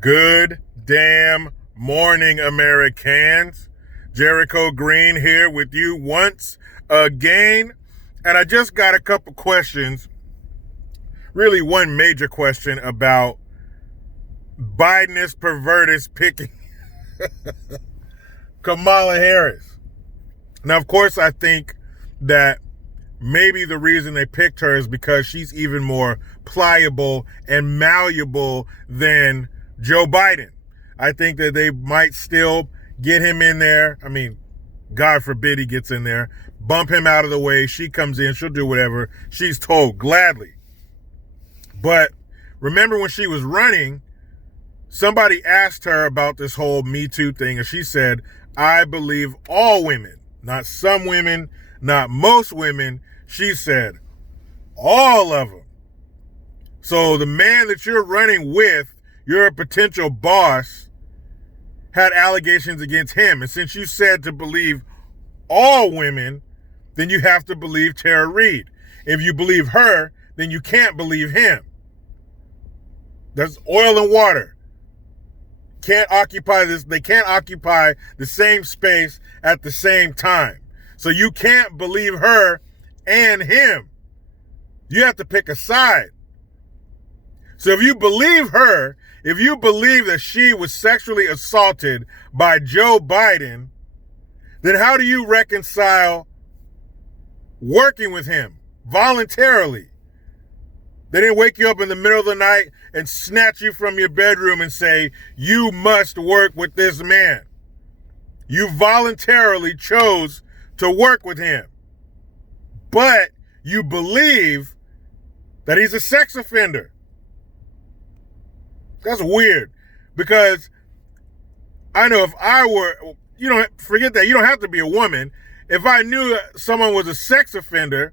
Good damn morning, Americans. Jericho Green here with you once again. And I just got a couple questions. Really, one major question about Biden's pervertist picking Kamala Harris. Now, of course, I think that maybe the reason they picked her is because she's even more pliable and malleable than Joe Biden. I think that they might still get him in there. I mean, God forbid he gets in there. Bump him out of the way. She comes in. She'll do whatever she's told gladly. But remember when she was running, somebody asked her about this whole Me Too thing, and she said, I believe all women, not some women, not most women. She said, all of them. So the man that you're running with, your potential boss, had allegations against him. And since you said to believe all women, then you have to believe Tara Reid. If you believe her, then you can't believe him. That's oil and water. They can't occupy the same space at the same time. So you can't believe her and him. You have to pick a side. So if you believe her, if you believe that she was sexually assaulted by Joe Biden, then how do you reconcile working with him voluntarily? They didn't wake you up in the middle of the night and snatch you from your bedroom and say, you must work with this man. You voluntarily chose to work with him. But you believe that he's a sex offender. That's weird, because I know if I were, forget that, you don't have to be a woman. If I knew someone was a sex offender,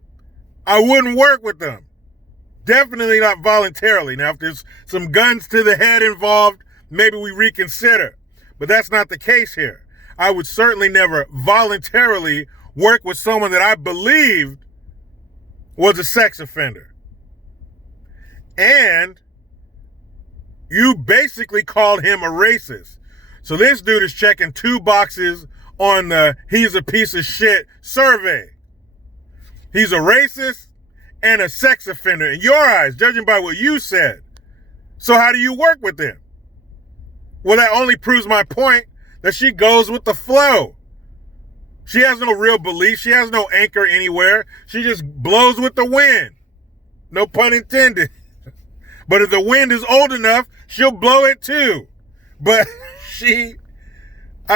I wouldn't work with them. Definitely not voluntarily. Now, if there's some guns to the head involved, maybe we reconsider. But that's not the case here. I would certainly never voluntarily work with someone that I believed was a sex offender. And you basically called him a racist. So this dude is checking two boxes on the he's a piece of shit survey. He's a racist and a sex offender in your eyes, judging by what you said. So how do you work with him? Well, that only proves my point that she goes with the flow. She has no real belief. She has no anchor anywhere. She just blows with the wind. No pun intended. But if the wind is old enough, she'll blow it too. But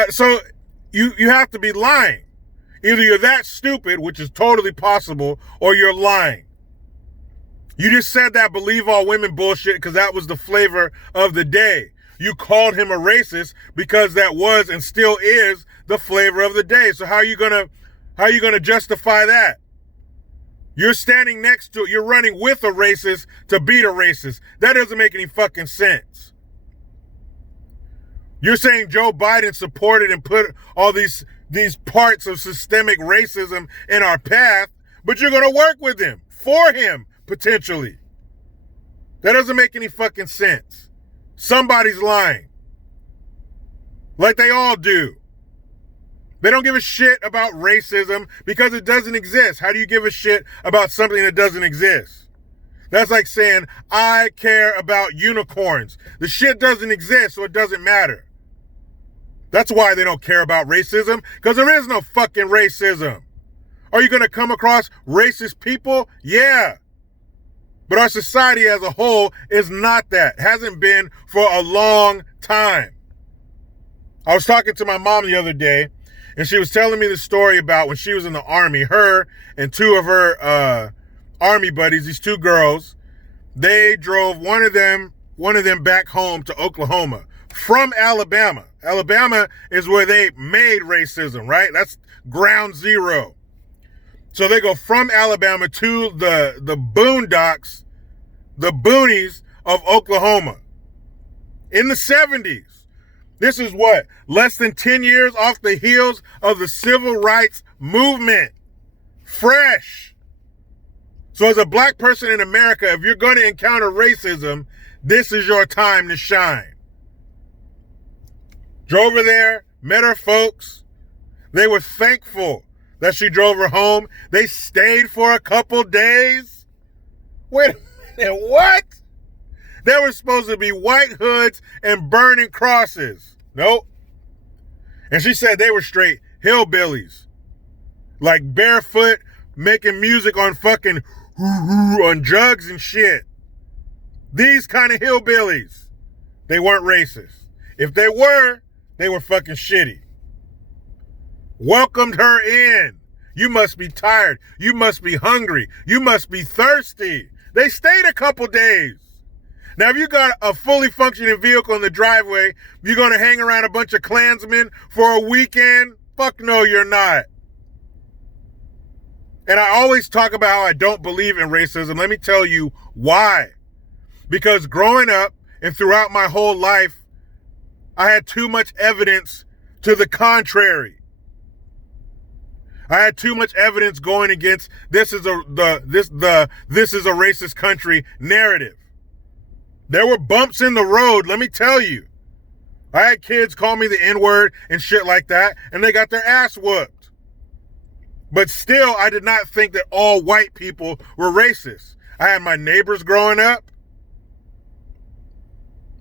so you have to be lying. Either you're that stupid, which is totally possible, or you're lying. You just said that believe all women bullshit because that was the flavor of the day. You called him a racist because that was and still is the flavor of the day. So how are you gonna justify that? You're standing next to, you're running with a racist to beat a racist. That doesn't make any fucking sense. You're saying Joe Biden supported and put all these parts of systemic racism in our path, but you're going to work with him, for him, potentially. That doesn't make any fucking sense. Somebody's lying. Like they all do. They don't give a shit about racism because it doesn't exist. How do you give a shit about something that doesn't exist? That's like saying, I care about unicorns. The shit doesn't exist, so it doesn't matter. That's why they don't care about racism, because there is no fucking racism. Are you going to come across racist people? Yeah. But our society as a whole is not that. Hasn't been for a long time. I was talking to my mom the other day, and she was telling me the story about when she was in the Army. Her and two of her Army buddies, these two girls, they drove one of them back home to Oklahoma from Alabama. Alabama is where they made racism, right? That's ground zero. So they go from Alabama to the boondocks, the boonies of Oklahoma in the 70s. This is what? Less than 10 years off the heels of the civil rights movement. Fresh. So as a black person in America, if you're going to encounter racism, this is your time to shine. Drove her there, met her folks. They were thankful that she drove her home. They stayed for a couple days. Wait a minute, what? There were supposed to be white hoods and burning crosses. Nope. And she said they were straight hillbillies. Like barefoot, making music on fucking on drugs and shit. These kind of hillbillies. They weren't racist. If they were fucking shitty. Welcomed her in. You must be tired. You must be hungry. You must be thirsty. They stayed a couple days. Now, if you got a fully functioning vehicle in the driveway, you're going to hang around a bunch of Klansmen for a weekend? Fuck no, you're not. And I always talk about how I don't believe in racism. Let me tell you why. Because growing up and throughout my whole life, I had too much evidence to the contrary. I had too much evidence going against this is a racist country narrative. There were bumps in the road, let me tell you. I had kids call me the N-word and shit like that, and they got their ass whooped. But still, I did not think that all white people were racist. I had my neighbors growing up.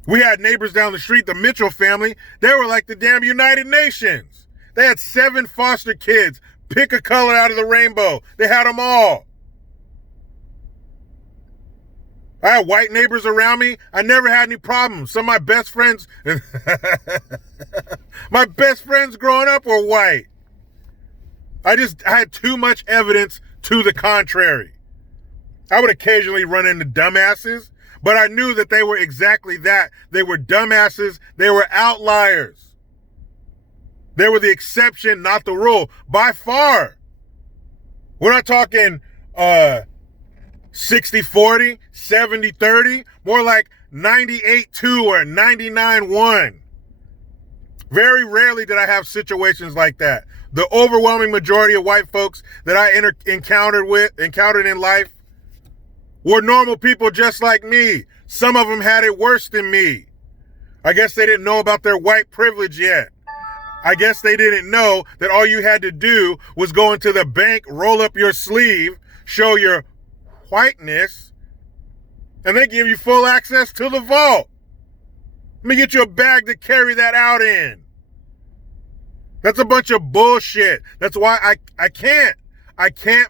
We had neighbors down the street, the Mitchell family. They were like the damn United Nations. They had 7 foster kids. Pick a color out of the rainbow. They had them all. I had white neighbors around me. I never had any problems. Some of my best friends, growing up were white. I had too much evidence to the contrary. I would occasionally run into dumbasses, but I knew that they were exactly that. They were dumbasses. They were outliers. They were the exception, not the rule, by far. We're not talking 60-40, 70-30, more like 98-2 or 99-1. Very rarely did I have situations like that. The overwhelming majority of white folks that I encountered in life were normal people just like me. Some of them had it worse than me. I guess they didn't know about their white privilege yet. I guess they didn't know that all you had to do was go into the bank, roll up your sleeve, show your whiteness, and they give you full access to the vault. Let me get you a bag to carry that out in. That's a bunch of bullshit. That's why I can't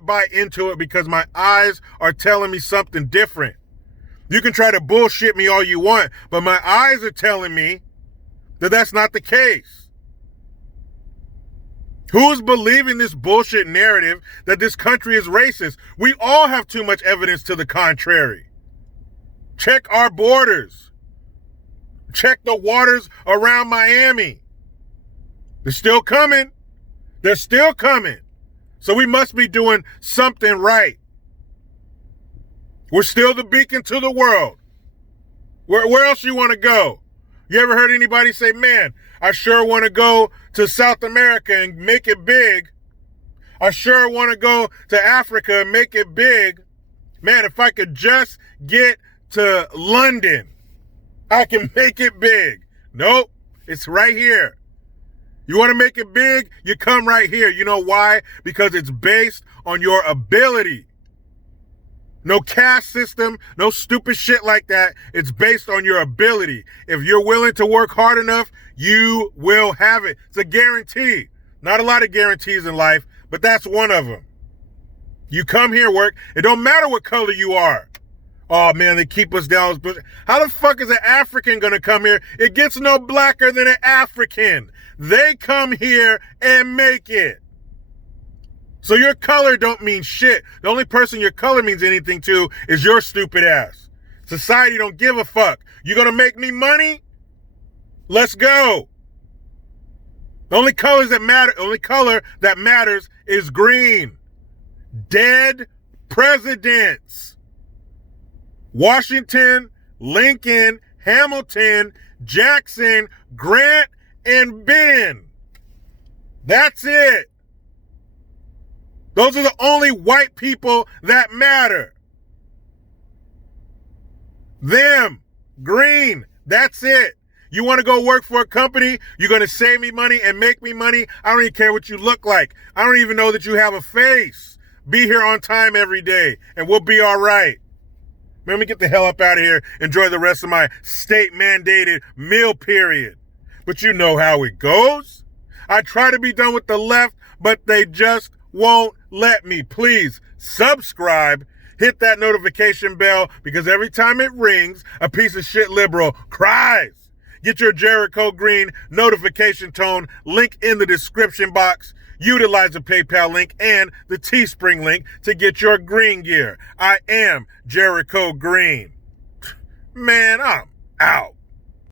buy into it, because my eyes are telling me something different. You can try to bullshit me all you want, but my eyes are telling me that that's not the case. Who's believing this bullshit narrative that this country is racist? We all have too much evidence to the contrary. Check our borders. Check the waters around Miami. They're still coming. They're still coming. So we must be doing something right. We're still the beacon to the world. Where else you want to go? You ever heard anybody say, man, I sure want to go to South America and make it big. I sure want to go to Africa and make it big. Man, if I could just get to London, I can make it big. Nope, it's right here. You want to make it big? You come right here. You know why? Because it's based on your ability. No caste system, no stupid shit like that. It's based on your ability. If you're willing to work hard enough, you will have it. It's a guarantee. Not a lot of guarantees in life, but that's one of them. You come here, work. It don't matter what color you are. Oh man, they keep us down. How the fuck is an African gonna come here? It gets no blacker than an African. They come here and make it. So your color don't mean shit. The only person your color means anything to is your stupid ass. Society don't give a fuck. You gonna make me money? Let's go. The only color that matters is green. Dead presidents. Washington, Lincoln, Hamilton, Jackson, Grant, and Ben. That's it. Those are the only white people that matter. Them, green, that's it. You want to go work for a company? You're going to save me money and make me money? I don't even care what you look like. I don't even know that you have a face. Be here on time every day and we'll be all right. Let me get the hell up out of here. Enjoy the rest of my state-mandated meal period. But you know how it goes. I try to be done with the left, but they just won't let me. Please subscribe. Hit that notification bell because every time it rings, a piece of shit liberal cries. Get your Jericho Green notification tone link in the description box. Utilize the PayPal link and the Teespring link to get your green gear. I am Jericho Green. Man, I'm out.